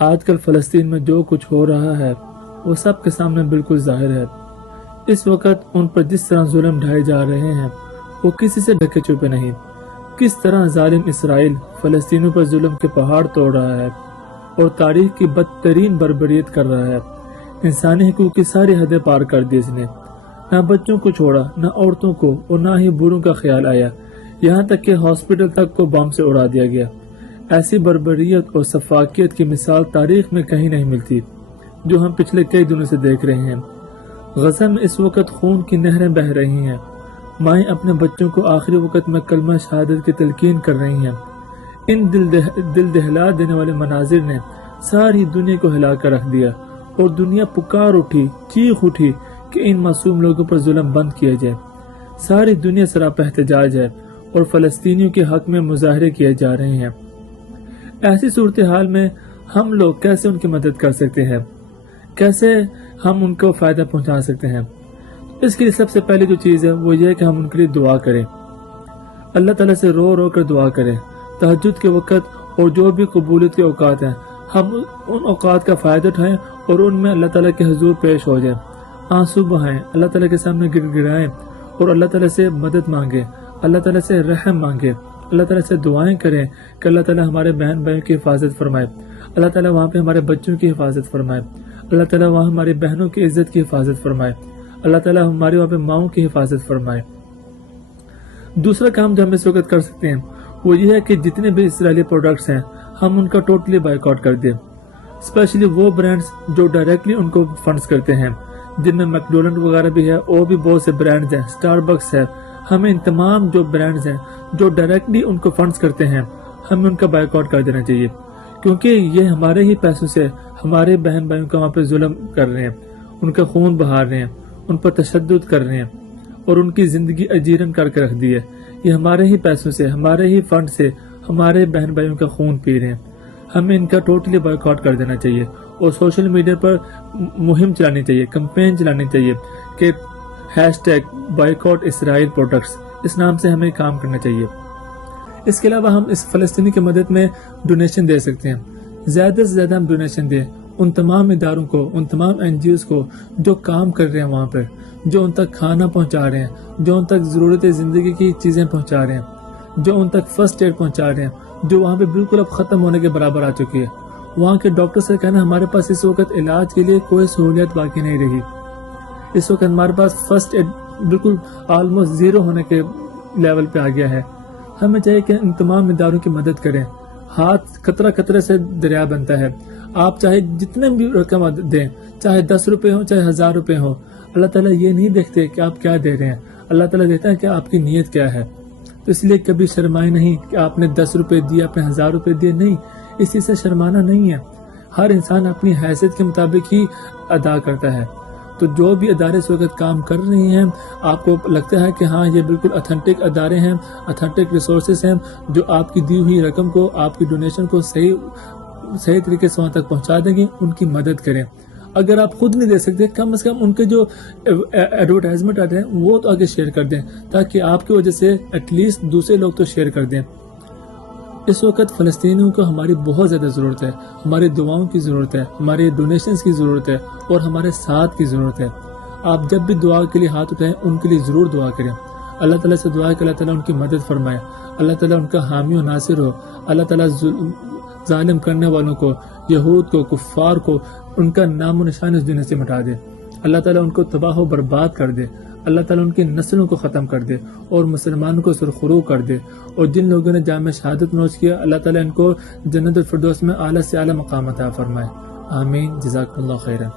آج کل فلسطین میں جو کچھ ہو رہا ہے وہ سب کے سامنے بالکل ظاہر ہے۔ اس وقت ان پر جس طرح ظلم ڈھائے جا رہے ہیں وہ کسی سے ڈھکے چھپے نہیں۔ کس طرح ظالم اسرائیل فلسطینیوں پر ظلم کے پہاڑ توڑ رہا ہے اور تاریخ کی بدترین بربریت کر رہا ہے۔ انسانی حقوق کی ساری حدیں پار کر دی اس نے، نہ بچوں کو چھوڑا، نہ عورتوں کو، اور نہ ہی بوڑھوں کا خیال آیا، یہاں تک کہ ہاسپٹل تک کو بم سے اڑا دیا گیا۔ ایسی بربریت اور سفاکیت کی مثال تاریخ میں کہیں نہیں ملتی جو ہم پچھلے کئی دنوں سے دیکھ رہے ہیں۔ غزہ میں اس وقت خون کی نہریں بہہ رہی ہیں، مائیں اپنے بچوں کو آخری وقت میں کلمہ شہادت کی تلقین کر رہی ہیں۔ ان دل دہلا دینے والے مناظر نے ساری دنیا کو ہلا کر رکھ دیا، اور دنیا پکار اٹھی، چیخ اٹھی کہ ان معصوم لوگوں پر ظلم بند کیا جائے۔ ساری دنیا سراپا احتجاج ہے اور فلسطینیوں کے حق میں مظاہرے کیے جا رہے ہیں۔ ایسی صورتحال میں ہم لوگ کیسے ان کی مدد کر سکتے ہیں؟ کیسے ہم ان کو فائدہ پہنچا سکتے ہیں؟ اس کے لیے سب سے پہلی جو چیز ہے وہ یہ ہے کہ ہم ان کے لیے دعا کریں، اللہ تعالیٰ سے رو رو کر دعا کریں۔ تہجد کے وقت اور جو بھی قبولیت کے اوقات ہیں، ہم ان اوقات کا فائدہ اٹھائیں اور ان میں اللہ تعالیٰ کے حضور پیش ہو جائیں، آنسو بہائیں، اللہ تعالیٰ کے سامنے گر گرائیں اور اللہ تعالیٰ سے مدد مانگیں، اللہ تعالیٰ سے رحم مانگیں، اللہ تعالیٰ سے دعائیں کریں کہ اللہ تعالیٰ ہمارے بہن بھائیوں کی حفاظت فرمائے، اللہ تعالیٰ وہاں پہ ہمارے بچوں کی حفاظت فرمائے، اللہ تعالیٰ وہاں ہماری بہنوں کی عزت کی حفاظت فرمائے، اللہ تعالیٰ ہمارے وہاں پہ ماؤں کی حفاظت فرمائے۔ دوسرا کام جو ہم اس وقت کر سکتے ہیں وہ یہ ہے کہ جتنے بھی اسرائیلی پروڈکٹس ہیں ہم ان کا ٹوٹلی بائیکاٹ کر دیں، اسپیشلی وہ برانڈز جو ڈائریکٹلی ان کو فنڈز کرتے ہیں، جن میں میکڈونلڈ وغیرہ بھی ہے، اور بھی بہت سے برانڈز ہیں، اسٹار بکس ہے۔ ہمیں ان تمام جو برانڈز ہیں جو ڈائریکٹلی ان کو فنڈز کرتے ہیں ہمیں ان کا بائیکاٹ کر دینا چاہیے، کیونکہ یہ ہمارے ہی پیسوں سے ہمارے بہن بھائیوں کا وہاں پہ ظلم کر رہے ہیں، ان کا خون بہا رہے ہیں، ان پر تشدد کر رہے ہیں اور ان کی زندگی اجیرن کر کے رکھ دی ہے۔ یہ ہمارے ہی پیسوں سے، ہمارے ہی فنڈ سے ہمارے بہن بھائیوں کا خون پی رہے ہیں۔ ہمیں ان کا ٹوٹلی بائیکاٹ کر دینا چاہیے اور سوشل میڈیا پر مہم چلانی چاہیے، کمپین چلانی چاہیے کہ #بائیکاٹ اسرائیل پروڈکٹس، اس نام سے ہمیں کام کرنا چاہیے۔ اس کے علاوہ ہم اس فلسطینی کی مدد میں ڈونیشن دے سکتے ہیں، زیادہ سے زیادہ ہم ڈونیشن دیں ان تمام اداروں کو، ان تمام NGOs کو جو کام کر رہے ہیں وہاں پر، جو ان تک کھانا پہنچا رہے ہیں، جو ان تک ضرورت زندگی کی چیزیں پہنچا رہے ہیں، جو ان تک فرسٹ ایڈ پہنچا رہے ہیں، جو وہاں پہ بالکل اب ختم ہونے کے برابر آ چکی ہے۔ وہاں کے ڈاکٹر سے کہنا ہمارے پاس اس وقت علاج کے لیے کوئی سہولیت باقی نہیں رہی، اس وقت ہمارے پاس فرسٹ ایڈ بالکل آلموسٹ زیرو ہونے کے لیول پہ آ گیا ہے۔ ہمیں چاہیے کہ ان تمام اداروں کی مدد کریں۔ ہاتھ قطرہ قطرے سے دریا بنتا ہے، آپ چاہے جتنے بھی رقم دیں، چاہے 10 روپے ہوں چاہے 1000 روپے ہوں، اللہ تعالیٰ یہ نہیں دیکھتے کہ آپ کیا دے رہے ہیں، اللہ تعالیٰ دیکھتا ہے کہ آپ کی نیت کیا ہے۔ تو اس لیے کبھی شرمائے نہیں کہ آپ نے 10 روپے دیے، آپ نے 1000 روپے دیے، نہیں، اس چیز سے شرمانا نہیں ہے۔ ہر انسان اپنی حیثیت کے مطابق ہی ادا کرتا ہے۔ تو جو بھی ادارے اس وقت کام کر رہے ہیں، آپ کو لگتا ہے کہ ہاں یہ بالکل اتھینٹک ادارے ہیں، اتھینٹک ریسورسز ہیں جو آپ کی دی ہوئی رقم کو، آپ کی ڈونیشن کو صحیح طریقے سے وہاں تک پہنچا دیں گے، ان کی مدد کریں۔ اگر آپ خود نہیں دے سکتے، کم از کم ان کے جو ایڈورٹائزمنٹ آتے ہیں وہ تو آگے شیئر کر دیں، تاکہ آپ کی وجہ سے ایٹ لیسٹ دوسرے لوگ تو شیئر کر دیں۔ اس وقت فلسطینیوں کو ہماری بہت زیادہ ضرورت ہے، ہماری دعاؤں کی ضرورت ہے، ہمارے ڈونیشنز کی ضرورت ہے اور ہمارے ساتھ کی ضرورت ہے۔ آپ جب بھی دعا کے لیے ہاتھ اٹھائیں ان کے لیے ضرور دعا کریں، اللہ تعالیٰ سے دعا کہ اللہ تعالیٰ ان کی مدد فرمائے، اللہ تعالیٰ ان کا حامی و ناصر ہو، اللہ تعالیٰ ظالم کرنے والوں کو، یہود کو، کفار کو، ان کا نام و نشان اس دنیا سے مٹا دے، اللہ تعالیٰ ان کو تباہ و برباد کر دے، اللہ تعالیٰ ان کی نسلوں کو ختم کر دے اور مسلمانوں کو سرخرو کر دے، اور جن لوگوں نے جامع شہادت نوش کیا اللہ تعالیٰ ان کو جنت الفردوس میں اعلیٰ سے اعلیٰ مقام عطا فرمائے۔ آمین، جزاکم اللہ خیرا۔